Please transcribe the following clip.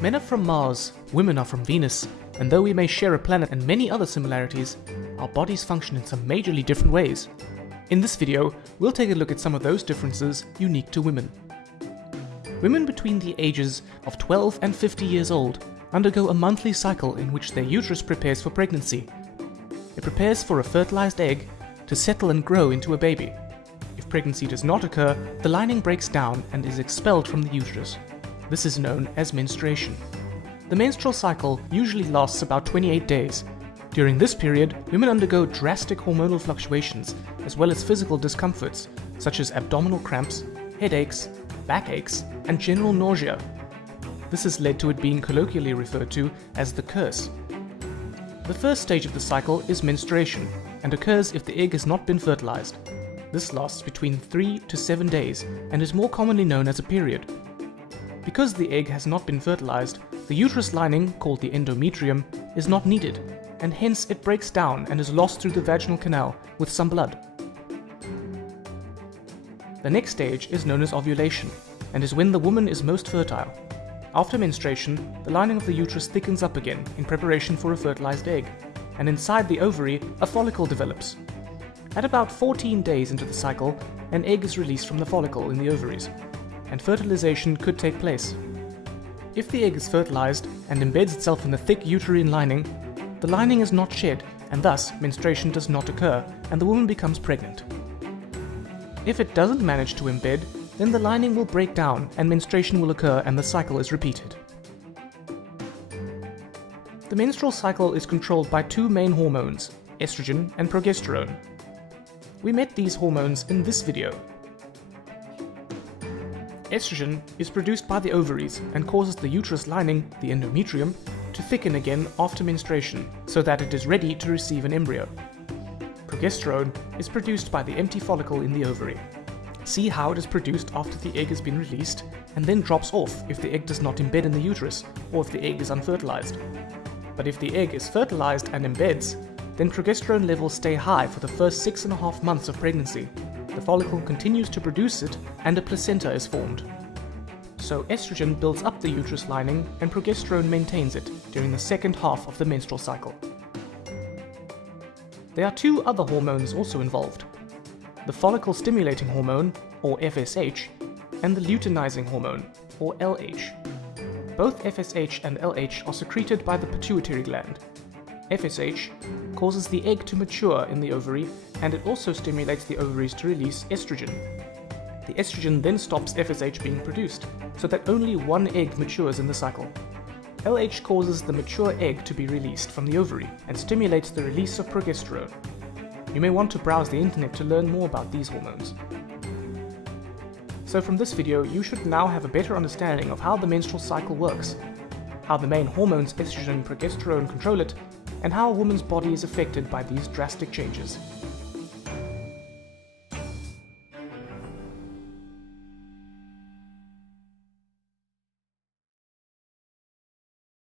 Men are from Mars, women are from Venus, and though we may share a planet and many other similarities, our bodies function in some majorly different ways. In this video, we'll take a look at some of those differences unique to women. Women between the ages of 12 and 50 years old undergo a monthly cycle in which their uterus prepares for pregnancy. It prepares for a fertilized egg to settle and grow into a baby. If pregnancy does not occur, the lining breaks down and is expelled from the uterus. This is known as menstruation. The menstrual cycle usually lasts about 28 days. During this period, women undergo drastic hormonal fluctuations as well as physical discomforts such as abdominal cramps, headaches, backaches, and general nausea. This has led to it being colloquially referred to as the curse. The first stage of the cycle is menstruation and occurs if the egg has not been fertilized. This lasts between 3 to 7 days and is more commonly known as a period. Because the egg has not been fertilized, the uterus lining, called the endometrium, is not needed, and hence it breaks down and is lost through the vaginal canal with some blood. The next stage is known as ovulation, and is when the woman is most fertile. After menstruation, the lining of the uterus thickens up again in preparation for a fertilized egg, and inside the ovary, a follicle develops. At about 14 days into the cycle, an egg is released from the follicle in the ovaries, and fertilization could take place. If the egg is fertilized and embeds itself in the thick uterine lining, the lining is not shed, and thus menstruation does not occur, and the woman becomes pregnant. If it doesn't manage to embed, then the lining will break down and menstruation will occur and the cycle is repeated. The menstrual cycle is controlled by two main hormones, estrogen and progesterone. We met these hormones in this video. Estrogen is produced by the ovaries and causes the uterus lining, the endometrium, to thicken again after menstruation so that it is ready to receive an embryo. Progesterone is produced by the empty follicle in the ovary. See how it is produced after the egg has been released and then drops off if the egg does not embed in the uterus or if the egg is unfertilized. But if the egg is fertilized and embeds, then progesterone levels stay high for the first 6.5 months of pregnancy. The follicle continues to produce it and a placenta is formed. So estrogen builds up the uterus lining and progesterone maintains it during the second half of the menstrual cycle. There are two other hormones also involved: the follicle stimulating hormone, or FSH, and the luteinizing hormone, or LH. Both FSH and LH are secreted by the pituitary gland. FSH causes the egg to mature in the ovary, and it also stimulates the ovaries to release estrogen. The estrogen then stops FSH being produced, so that only one egg matures in the cycle. LH causes the mature egg to be released from the ovary and stimulates the release of progesterone. You may want to browse the internet to learn more about these hormones. So from this video, you should now have a better understanding of how the menstrual cycle works, how the main hormones estrogen and progesterone control it, and how a woman's body is affected by these drastic changes.